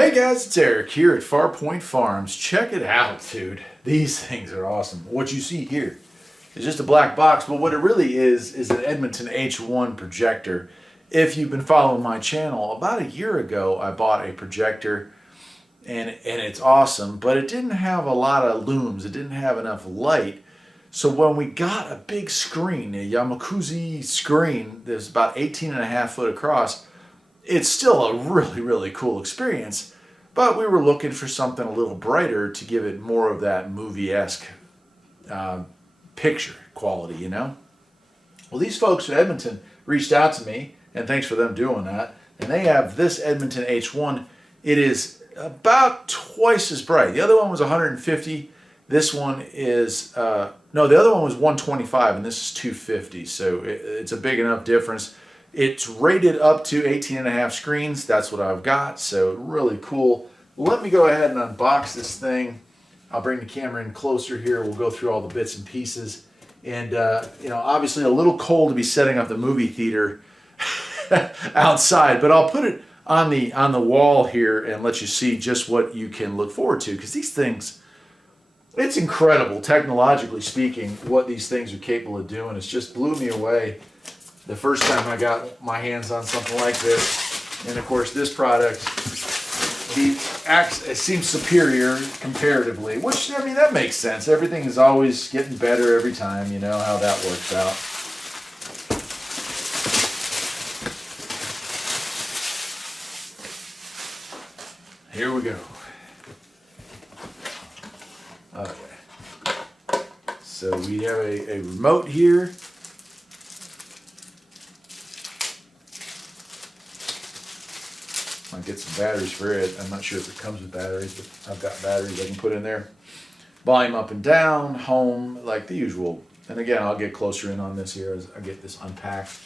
Hey guys, it's Eric here at Farpoint Farms. Check it out, dude. These things are awesome. What you see here is just a black box, but what it really is an Emotn H1 Projector. If you've been following my channel, about a year ago I bought a projector and it's awesome, but it didn't have a lot of looms. It didn't have enough light. So when we got a big screen, a Yamakuzi screen that's about 18.5 foot across, it's still a really cool experience, but we were looking for something a little brighter to give it more of that movie-esque picture quality, you know? Well, these folks at Emotn reached out to me, and thanks for them doing that, and they have this Emotn H1. It is about twice as bright. The other one was 150. This one is, no, the other one was 125, and this is 250, so it's a big enough difference. It's rated up to 18.5 screens. That's what I've got, so really cool. Let me go ahead and unbox this thing. I'll bring the camera in closer here. We'll go through all the bits and pieces. And, you know, obviously a little cold to be setting up the movie theater outside, but I'll put it on the wall here and let you see just what you can look forward to, because these things, it's incredible, technologically speaking, what these things are capable of doing. It's just blew me away the first time I got my hands on something like this. And of course this product, it seems superior comparatively, which, I mean, that makes sense. Everything is always getting better every time, you know how that works out. Here we go. Okay. So we have a remote here. I'll get some batteries for it. I'm not sure if it comes with batteries, but I've got batteries I can put in there. Volume up and down, home, like the usual. And again, I'll get closer in on this here as I get this unpacked.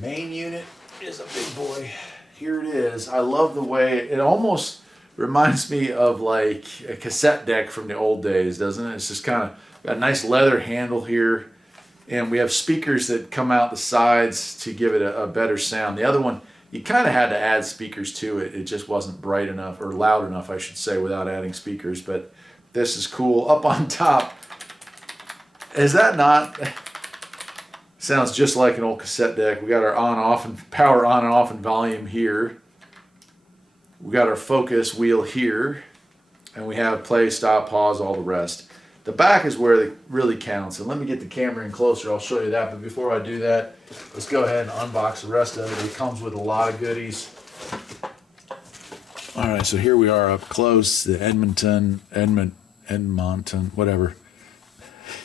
Main unit is a big boy. Here it is. I love the way it almost reminds me of like a cassette deck from the old days, doesn't it? It's just kind of got a nice leather handle here. And we have speakers that come out the sides to give it a better sound. The other one, you kind of had to add speakers to it. It just wasn't bright enough, or loud enough, I should say, without adding speakers. But this is cool. Up on top, is that not? Sounds just like an old cassette deck. We got our on-off and power on and off and volume here. We got our focus wheel here, and we have play, stop, pause, all the rest. The back is where it really counts, and let me get the camera in closer. I'll show you that, but before I do that, let's go ahead and unbox the rest of it. It comes with a lot of goodies. All right, so here we are up close, the Emotn, whatever.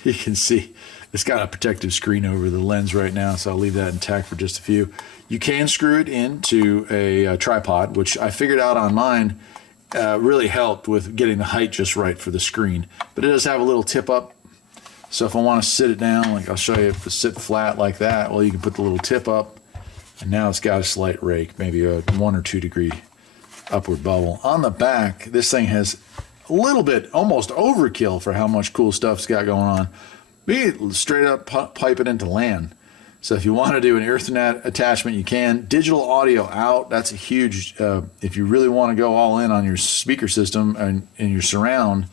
You can see it's got a protective screen over the lens right now, so I'll leave that intact for just a few. You can screw it into a tripod, which I figured out on mine. Really helped with getting the height just right for the screen. But it does have a little tip up, so if I want to sit it down, like I'll show you, if it sit flat like that, well, you can put the little tip up, and now it's got a slight rake, maybe a 1 or 2 degree upward bubble. On the back, this thing has a little bit, almost overkill for how much cool stuff's got going on. We straight up pipe it into LAN. So if you want to do an Ethernet attachment, you can. Digital audio out, that's a huge, if you really want to go all in on your speaker system and your surround,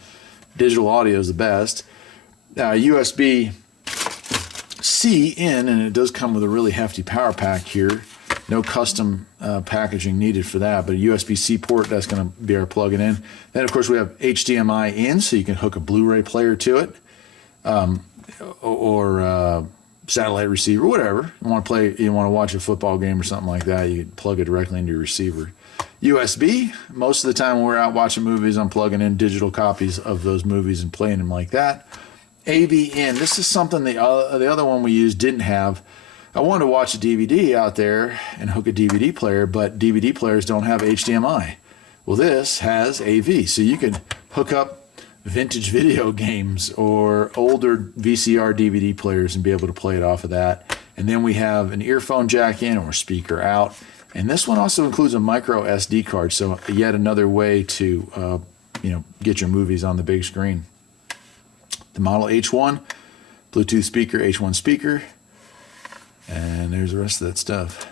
digital audio is the best. USB-C in, and it does come with a really hefty power pack here. No custom packaging needed for that, but a USB-C port, that's going to be our plug-in in. Then, of course, we have HDMI in, so you can hook a Blu-ray player to it, or satellite receiver, whatever. You want to watch a football game or something like that, you can plug it directly into your receiver. USB, most of the time when we're out watching movies, I'm plugging in digital copies of those movies and playing them like that. AV in, this is something the other one we used didn't have. I wanted to watch a DVD out there and hook a DVD player, but DVD players don't have HDMI. Well, this has AV, so you can hook up vintage video games or older VCR DVD players and be able to play it off of that. And then we have an earphone jack in or speaker out. And this one also includes a micro SD card, so yet another way to get your movies on the big screen. The model H1, Bluetooth speaker, H1 speaker, and there's the rest of that stuff.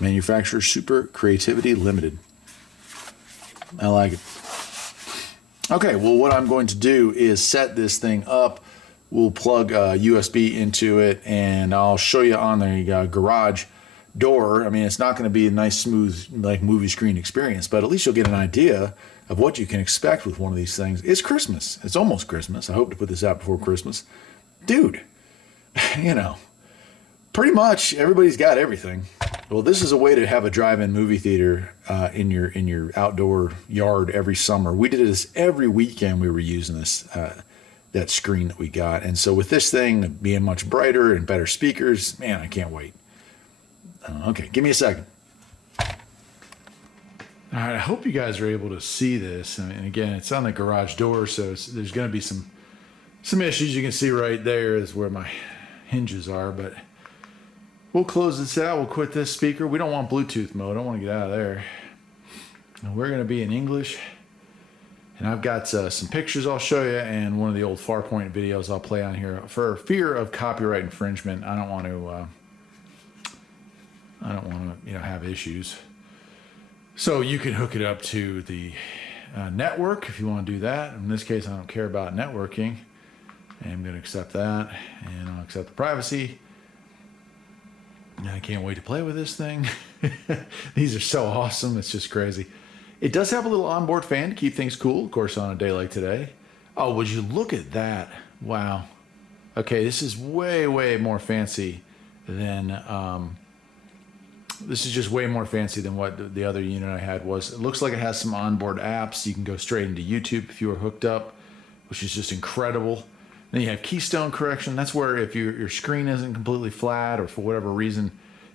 Manufacturer Super Creativity Limited. I like it. Okay, well, what I'm going to do is set this thing up. We'll plug USB into it, and I'll show you on the garage door. I mean, it's not going to be a nice, smooth, like movie screen experience, but at least you'll get an idea of what you can expect with one of these things. It's Christmas. It's almost Christmas. I hope to put this out before Christmas. Dude, you know, pretty much everybody's got everything. Well, this is a way to have a drive-in movie theater in your outdoor yard every summer. We did this every weekend. We were using this that screen that we got, and so with this thing being much brighter and better speakers, man, I can't wait. Okay, give me a second. All right, I hope you guys are able to see this. And again, it's on the garage door, so there's going to be some issues. You can see right there is where my hinges are, but we'll close this out. We'll quit this speaker. We don't want Bluetooth mode. I don't want to get out of there. And we're going to be in English. And I've got some pictures I'll show you and one of the old Farpoint videos I'll play on here. For fear of copyright infringement, I don't want to have issues. So you can hook it up to the network if you want to do that. In this case, I don't care about networking. And I'm going to accept that, and I'll accept the privacy. And I can't wait to play with this thing. These are so awesome. It's just crazy. It does have a little onboard fan to keep things cool, of course, on a day like today. Oh, would you look at that? Wow. Okay, this is way, way more fancy than... This is just way more fancy than what the other unit I had was. It looks like it has some onboard apps. You can go straight into YouTube if you were hooked up, which is just incredible. Then you have keystone correction. That's where if your screen isn't completely flat or for whatever reason,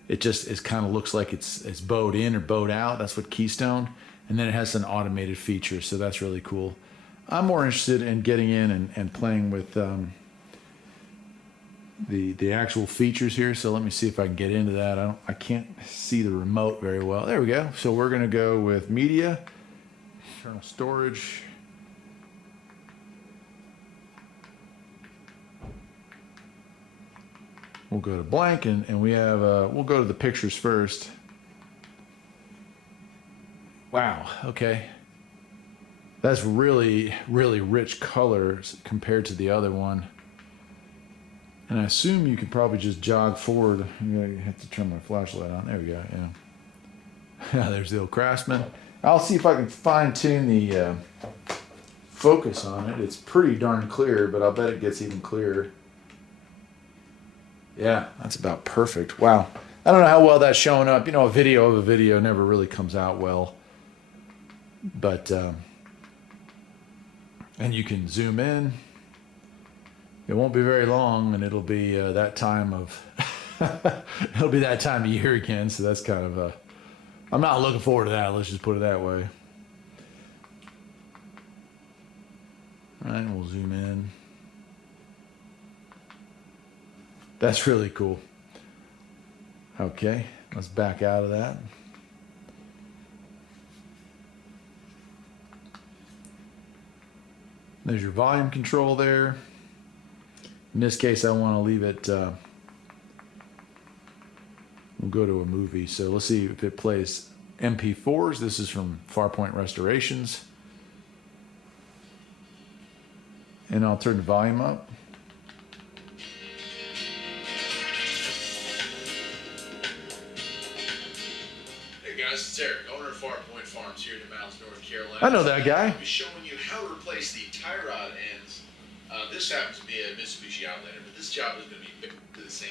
it kind of looks like it's bowed in or bowed out. That's what keystone. And then it has an automated feature, so that's really cool. I'm more interested in getting in and playing with the actual features here. So let me see if I can get into that. I can't see the remote very well. There we go. So we're going to go with media, internal storage. We'll go to blank, and we have, we'll go to the pictures first. Wow, okay. That's really, really rich colors compared to the other one. And I assume you could probably just jog forward. I have to turn my flashlight on. There we go, yeah. There's the old Craftsman. I'll see if I can fine tune the focus on it. It's pretty darn clear, but I'll bet it gets even clearer. Yeah, that's about perfect. Wow. I don't know how well that's showing up. You know, a video of a video never really comes out well. But, and you can zoom in. It won't be very long, and it'll be that time of, it'll be that time of year again. So that's kind of, I'm not looking forward to that. Let's just put it that way. All right, we'll zoom in. That's really cool. Okay, let's back out of that. There's your volume control there. In this case, I want to leave it, we'll go to a movie. So let's see if it plays MP4s. This is from Farpoint Restorations. And I'll turn the volume up. It's Eric, owner of Farpoint Farms here in Mounds, North Carolina. I know that guy. I'll be showing you how to replace the tie rod ends. This happens to be a Mitsubishi Outlander, but this job is going to be the same.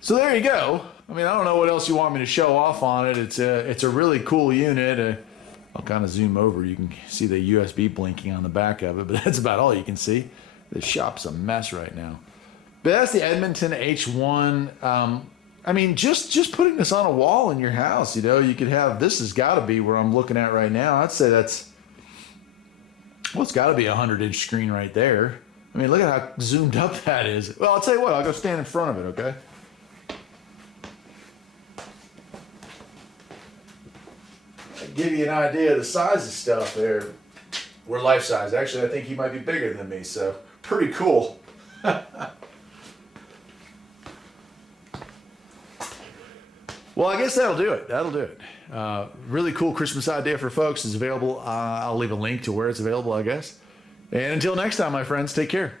So there you go. I mean, I don't know what else you want me to show off on it. It's a really cool unit. I'll kind of zoom over. You can see the USB blinking on the back of it, but that's about all you can see. The shop's a mess right now. But that's the Emotn H1. I mean, just putting this on a wall in your house, you know, you could have, this has got to be where I'm looking at right now. I'd say that's, well, it's got to be a 100-inch screen right there. I mean, look at how zoomed up that is. Well, I'll tell you what, I'll go stand in front of it, okay? I'll give you an idea of the size of stuff there. We're life size. Actually, I think he might be bigger than me, so pretty cool. Well, I guess that'll do it. That'll do it. Really cool Christmas idea for folks is available. I'll leave a link to where it's available, I guess. And until next time, my friends, take care.